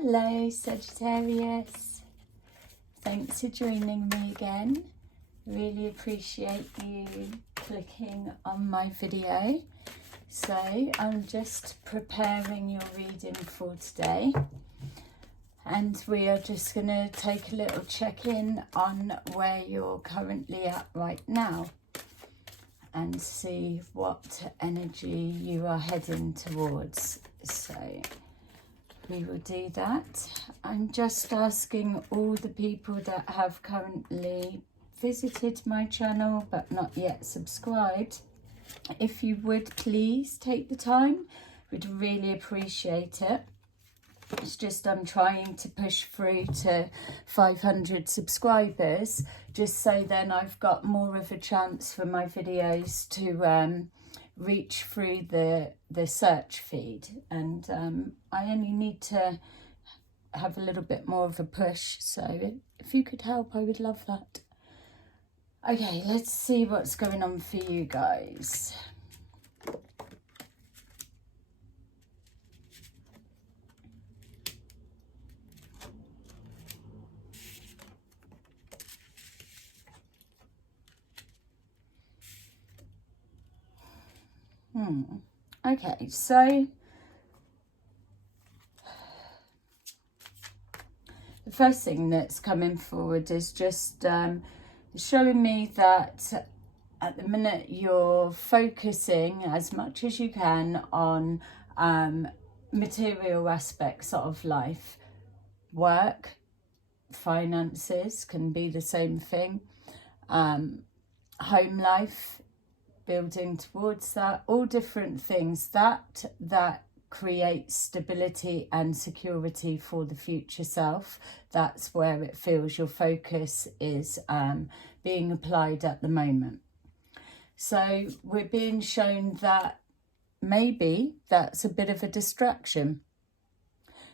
Hello Sagittarius, thanks for joining me again. Really appreciate you clicking on my video. So I'm just preparing your reading for today, and we are just going to take a little check-in on where you're currently at right now and see what energy you are heading towards. So we will do that. I'm just asking all the people that have currently visited my channel but not yet subscribed, if you would please take the time, we'd really appreciate it. It's just I'm trying to push through to 500 subscribers, just so then I've got more of a chance for my videos to reach through the search feed, and I only need to have a little bit more of a push, so if you could help I would love that. Okay, let's see what's going on for you guys. Okay, so the first thing that's coming forward is just showing me that at the minute you're focusing as much as you can on material aspects of life. Work, finances can be the same thing, home life, building towards that, all different things that create stability and security for the future self. That's where it feels your focus is being applied at the moment. So we're being shown that maybe that's a bit of a distraction,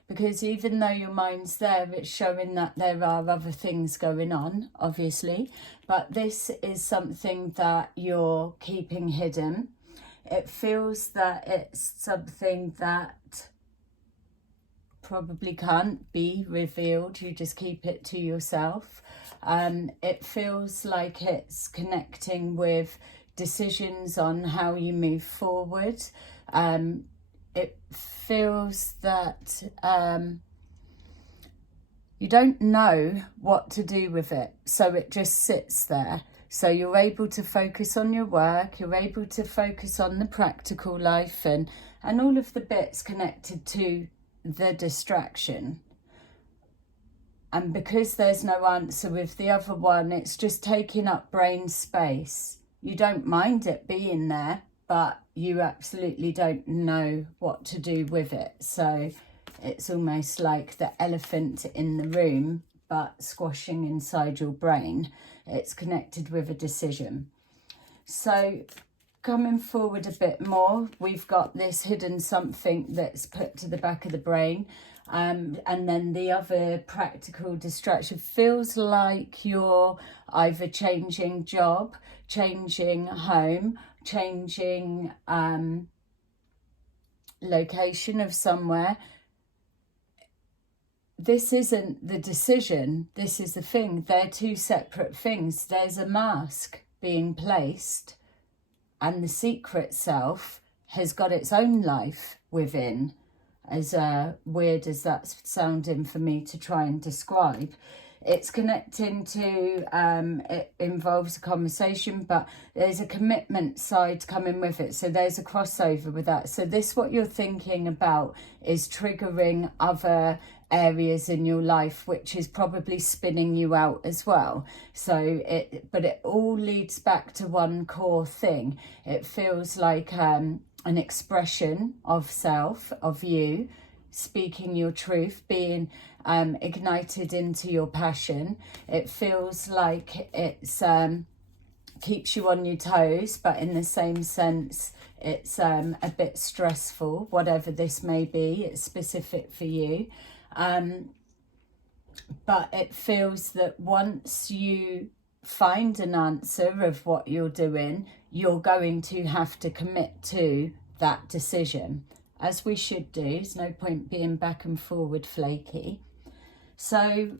because even though your mind's there, it's showing that there are other things going on, obviously, but this is something that you're keeping hidden. It feels that it's something that probably can't be revealed. You just keep it to yourself. It feels like it's connecting with decisions on how you move forward. It feels that you don't know what to do with it, so it just sits there. So you're able to focus on your work, you're able to focus on the practical life and all of the bits connected to the distraction. And because there's no answer with the other one, it's just taking up brain space. You don't mind it being there, but you absolutely don't know what to do with it. So it's almost like the elephant in the room, but squashing inside your brain. It's connected with a decision. So coming forward a bit more, we've got this hidden something that's put to the back of the brain. And then the other practical distraction feels like you're either changing job, changing home, changing location of somewhere. This isn't the decision, this is the thing. They're two separate things. There's a mask being placed, and the secret self has got its own life within, as weird as that's sounding for me to try and describe. It's connecting to, it involves a conversation, but there's a commitment side coming with it. So there's a crossover with that. So this, what you're thinking about, is triggering other areas in your life, which is probably spinning you out as well. So but it all leads back to one core thing. It feels like an expression of self, of you, speaking your truth, being ignited into your passion. It feels like it's keeps you on your toes, but in the same sense it's a bit stressful. Whatever this may be, it's specific for you. But it feels that once you find an answer of what you're doing, you're going to have to commit to that decision. as we should do. There's no point being back and forward flaky. So,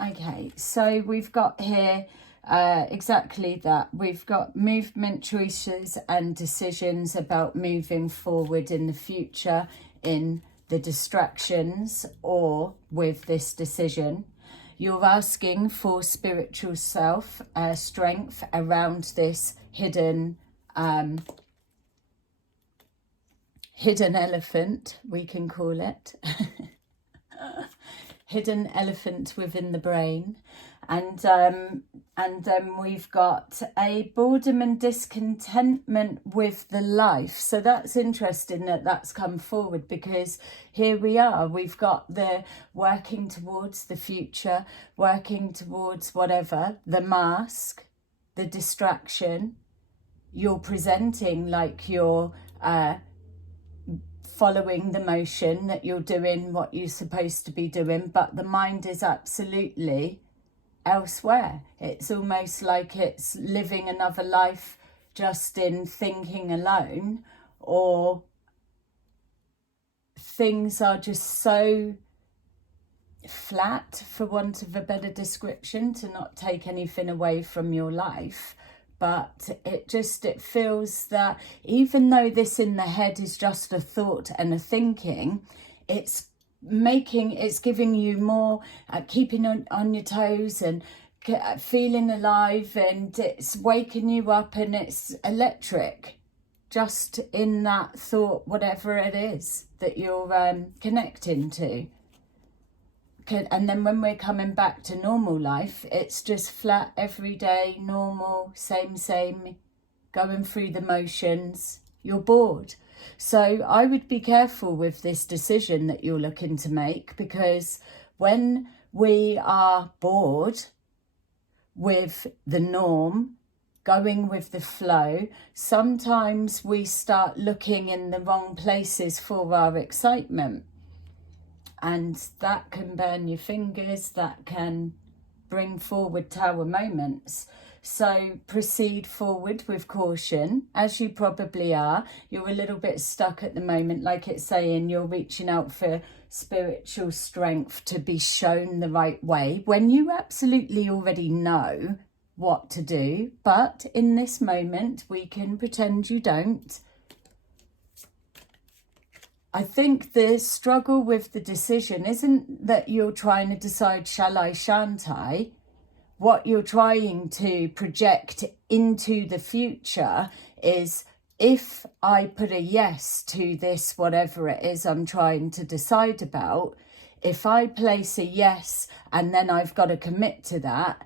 okay, so we've got here exactly that. We've got movement, choices and decisions about moving forward in the future, in the distractions or with this decision. You're asking for spiritual self strength around this hidden elephant, we can call it. Hidden elephant within the brain. And then we've got a boredom and discontentment with the life. So that's interesting that that's come forward, because here we are. We've got the working towards the future, working towards whatever, the mask, the distraction. You're presenting like you're following the motion, that you're doing what you're supposed to be doing, but the mind is absolutely elsewhere. It's almost like it's living another life just in thinking alone, or things are just so flat, for want of a better description, to not take anything away from your life. But it feels that even though this in the head is just a thought and a thinking, it's giving you more keeping on your toes and feeling alive, and it's waking you up, and it's electric just in that thought, whatever it is that you're connecting to. And then when we're coming back to normal life, it's just flat, everyday, normal, same, going through the motions. You're bored. So I would be careful with this decision that you're looking to make, because when we are bored with the norm, going with the flow, sometimes we start looking in the wrong places for our excitement. And that can burn your fingers, that can bring forward tower moments. So proceed forward with caution, as you probably are. You're a little bit stuck at the moment, like it's saying you're reaching out for spiritual strength to be shown the right way, when you absolutely already know what to do. But in this moment, we can pretend you don't. I think the struggle with the decision isn't that you're trying to decide, shall I, shan't I? What you're trying to project into the future is, if I put a yes to this, whatever it is I'm trying to decide about, if I place a yes and then I've got to commit to that,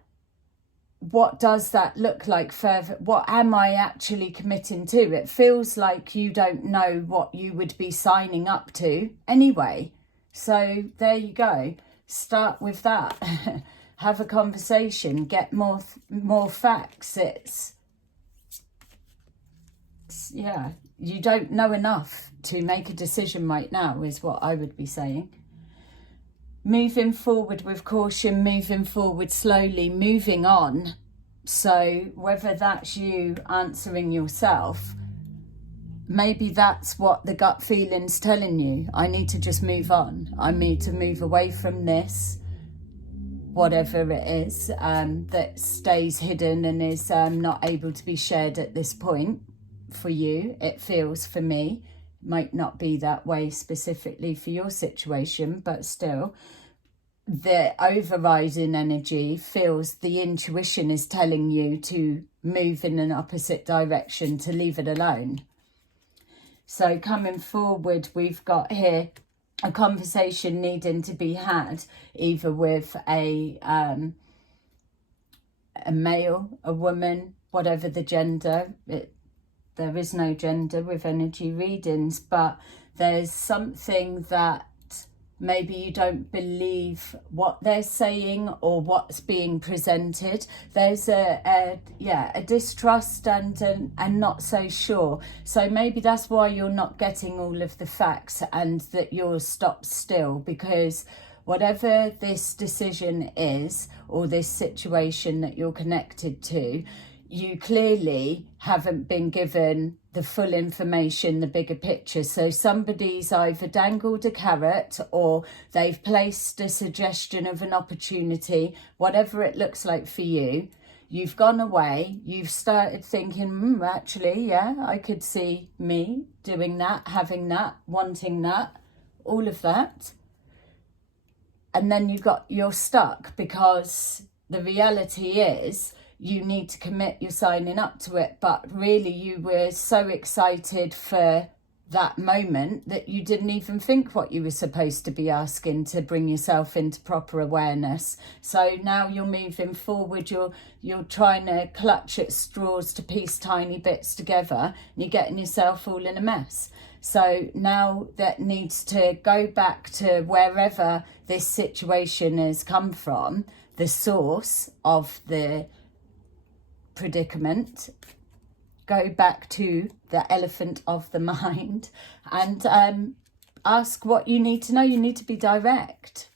what does that look like further? What am I actually committing to? It feels like you don't know what you would be signing up to anyway. So there you go. Start with that. Have a conversation. Get more facts. Yeah, you don't know enough to make a decision right now, is what I would be saying. Moving forward with caution, moving forward slowly, moving on. So whether that's you answering yourself, maybe that's what the gut feeling's telling you. I need to just move on. I need to move away from this, whatever it is, that stays hidden and is not able to be shared at this point. For you, it feels, for me, might not be that way specifically for your situation, but still, the overriding energy feels the intuition is telling you to move in an opposite direction, to leave it alone. So coming forward, we've got here a conversation needing to be had, either with a male, a woman, whatever the gender. There is no gender with energy readings, but there's something that maybe you don't believe what they're saying or what's being presented. There's a distrust and not so sure. So maybe that's why you're not getting all of the facts, and that you're stopped still, because whatever this decision is, or this situation that you're connected to, you clearly haven't been given the full information, the bigger picture. So somebody's either dangled a carrot or they've placed a suggestion of an opportunity, whatever it looks like for you. You've gone away, you've started thinking, actually, yeah, I could see me doing that, having that, wanting that, all of that. And then you're stuck, because the reality is you need to commit, you're signing up to it, but really you were so excited for that moment that you didn't even think what you were supposed to be asking to bring yourself into proper awareness. So now you're moving forward, you're trying to clutch at straws to piece tiny bits together, and you're getting yourself all in a mess. So now that needs to go back to wherever this situation has come from, the source of the predicament. Go back to the elephant of the mind and ask what you need to know. You need to be direct,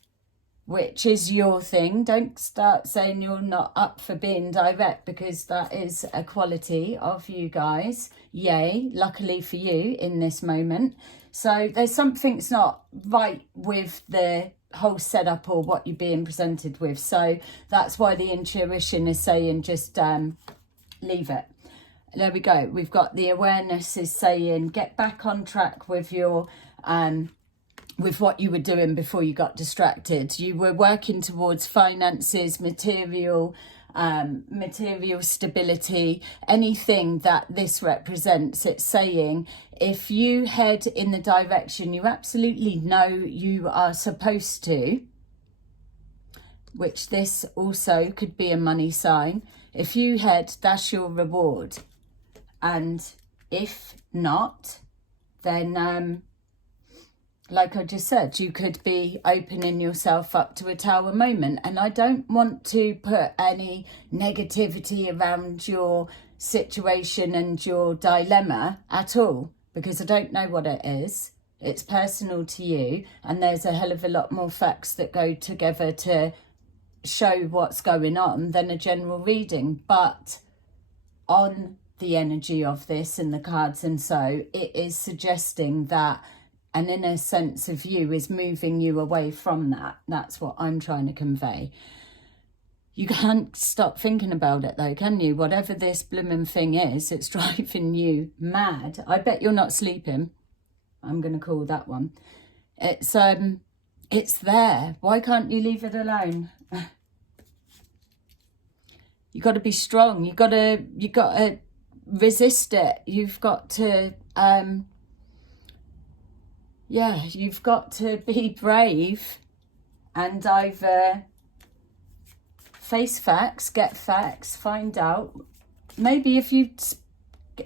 which is your thing. Don't start saying you're not up for being direct, because that is a quality of you guys. Yay, luckily for you in this moment. So there's something's not right with the whole setup or what you're being presented with. So that's why the intuition is saying just leave it. There we go. We've got the awareness is saying get back on track with your with what you were doing before you got distracted. You were working towards finances, material stability, anything that this represents. It's saying if you head in the direction you absolutely know you are supposed to, which this also could be a money sign, if you head, that's your reward. And if not, then like I just said, you could be opening yourself up to a tower moment. And I don't want to put any negativity around your situation and your dilemma at all, because I don't know what it is. It's personal to you, and there's a hell of a lot more facts that go together to show what's going on than a general reading. But on the energy of this and the cards, and so it is suggesting that an inner sense of you is moving you away from that. That's what I'm trying to convey. You can't stop thinking about it though, can you? Whatever this blooming thing is, it's driving you mad. I bet you're not sleeping. I'm going to call that one. It's there. Why can't you leave it alone? You got to be strong. You got to resist it. You've got to you've got to be brave and either face facts, get facts, find out. Maybe if you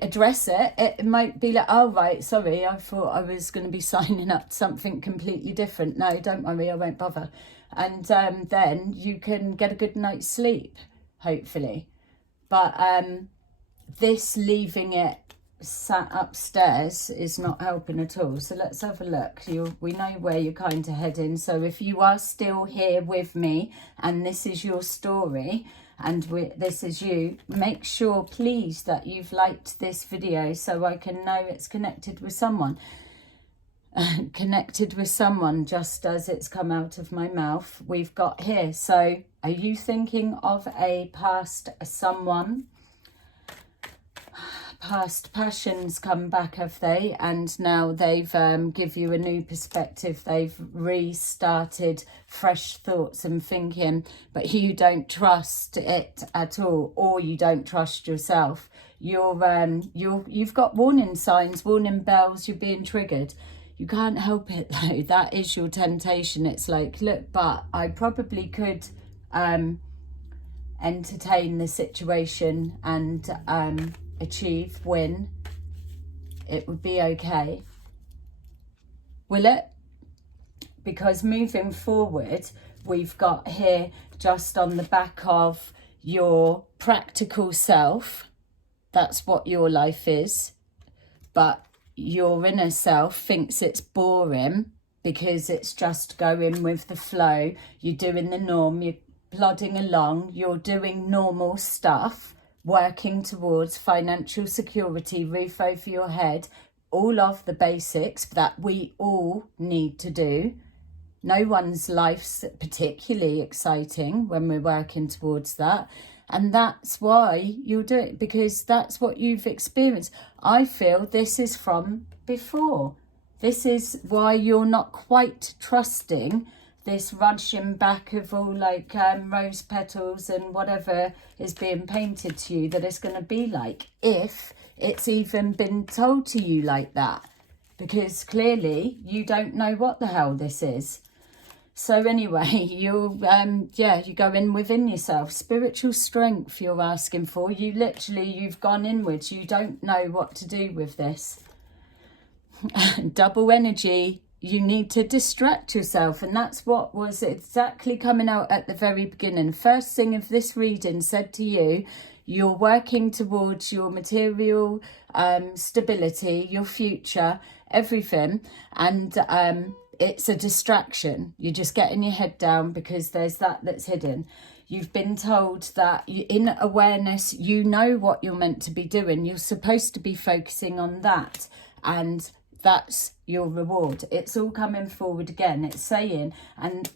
address it, it might be like, oh right, sorry, I thought I was going to be signing up to something completely different. No, don't worry, I won't bother. And then you can get a good night's sleep, hopefully. But this leaving it sat upstairs is not helping at all. So let's have a look. We know where you're kind of heading. So if you are still here with me and this is your story and this is you, make sure please that you've liked this video so I can know it's connected with someone. Connected with someone, just as it's come out of my mouth. We've got here, so are you thinking of a past someone? Past passions come back, have they? And now they've give you a new perspective. They've restarted fresh thoughts and thinking, but you don't trust it at all, or you don't trust yourself. You've got warning signs, warning bells. You're being triggered. You can't help it though. That is your temptation. It's like, look, but I probably could entertain the situation and win. It would be okay. Will it? Because moving forward, we've got here just on the back of your practical self. That's what your life is. But your inner self thinks it's boring because it's just going with the flow. You're doing the norm. You're plodding along. You're doing normal stuff. working towards financial security, roof over your head, all of the basics that we all need to do. No one's life's particularly exciting when we're working towards that. And that's why you'll do it, because that's what you've experienced. I feel this is from before. This is why you're not quite trusting this rushing back of all like rose petals and whatever is being painted to you that it's going to be like, if it's even been told to you like that, because clearly you don't know what the hell this is. So anyway, you go in within yourself. Spiritual strength you're asking for. You've gone inwards. You don't know what to do with this. Double energy. You need to distract yourself. And that's what was exactly coming out at the very beginning. First thing of this reading said to you, you're working towards your material stability, your future, everything. And it's a distraction. You're just getting your head down because there's that's hidden. You've been told that in awareness, you know what you're meant to be doing. You're supposed to be focusing on that. And that's your reward. It's all coming forward again. It's saying, and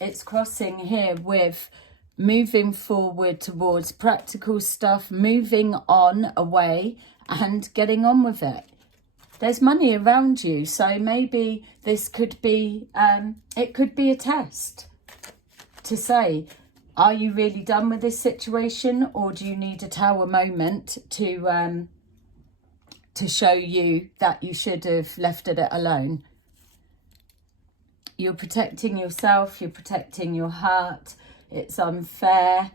it's crossing here with moving forward towards practical stuff, moving on away and getting on with it. There's money around you, so maybe this could be, it could be a test to say, are you really done with this situation, or do you need a tower moment to show you that you should have left it alone? You're protecting yourself, you're protecting your heart. It's unfair,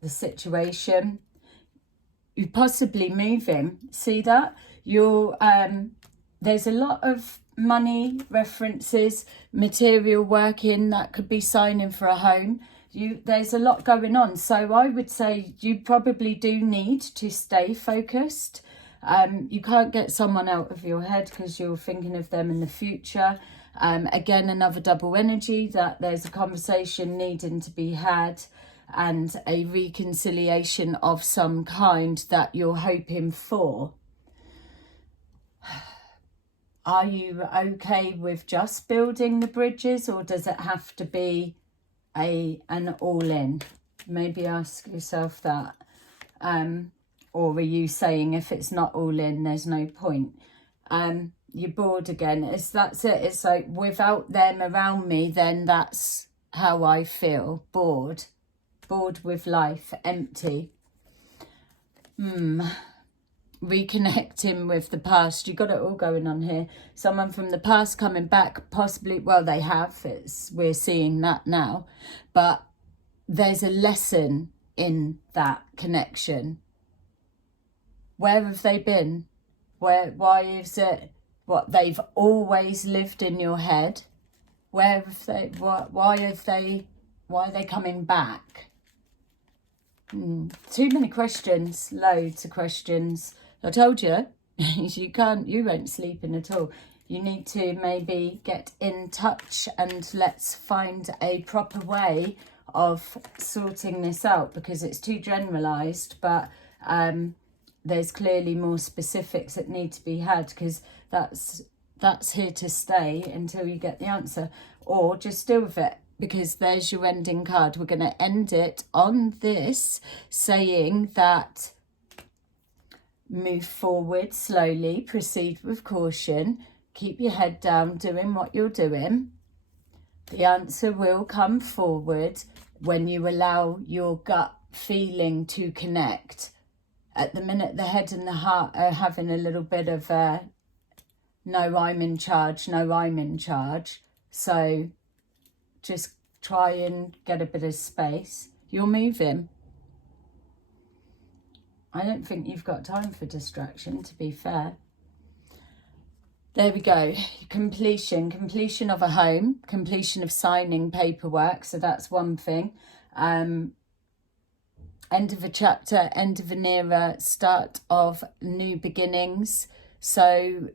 the situation. You're possibly moving. See that? You're there's a lot of money references, material work in that could be signing for a home. There's a lot going on. So I would say you probably do need to stay focused. You can't get someone out of your head because you're thinking of them in the future. Again, another double energy, that there's a conversation needing to be had and a reconciliation of some kind that you're hoping for. Are you okay with just building the bridges, or does it have to be an all-in? Maybe ask yourself that. Or are you saying if it's not all in, there's no point? You're bored again. That's it. It's like, without them around me, then that's how I feel. Bored. Bored with life. Empty. Reconnecting with the past. You got it all going on here. Someone from the past coming back, possibly. Well, they have. We're seeing that now. But there's a lesson in that connection. Where have they been? Why is it what they've always lived in your head? Where have they? Why are they coming back? Too many questions. Loads of questions. I told you, you won't sleep in at all. You need to maybe get in touch and let's find a proper way of sorting this out, because it's too generalised, but there's clearly more specifics that need to be had, because that's here to stay until you get the answer. Or just deal with it, because there's your ending card. We're going to end it on this, saying that move forward slowly, proceed with caution, keep your head down, doing what you're doing. The answer will come forward when you allow your gut feeling to connect. At the minute, the head and the heart are having a little bit of no, I'm in charge, no, I'm in charge. So just try and get a bit of space. You're moving. I don't think you've got time for distraction, to be fair. There we go. Completion of a home, completion of signing paperwork. So that's one thing. End of a chapter, end of an era, start of new beginnings. So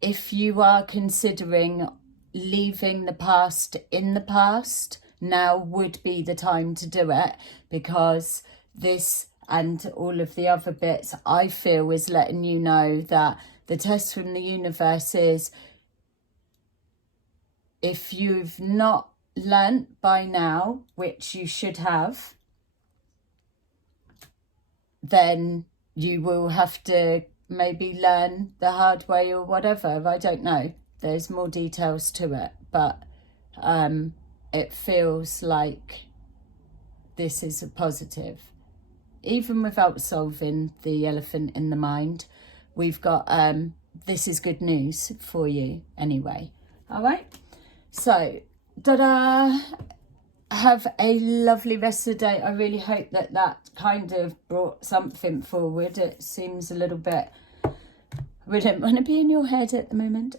if you are considering leaving the past in the past, now would be the time to do it, because this and all of the other bits, I feel is letting you know that the test from the universe is, if you've not learnt by now, which you should have, then you will have to maybe learn the hard way or whatever. I don't know. There's more details to it, but it feels like this is a positive. Even without solving the elephant in the mind, we've got, this is good news for you anyway. All right. So, ta-da! Have a lovely rest of the day. I really hope that that kind of brought something forward. It seems a little bit, we don't want to be in your head at the moment.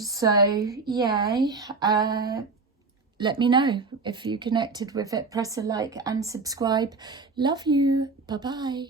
So, yeah, let me know if you connected with it. Press a like and subscribe. Love you. Bye-bye.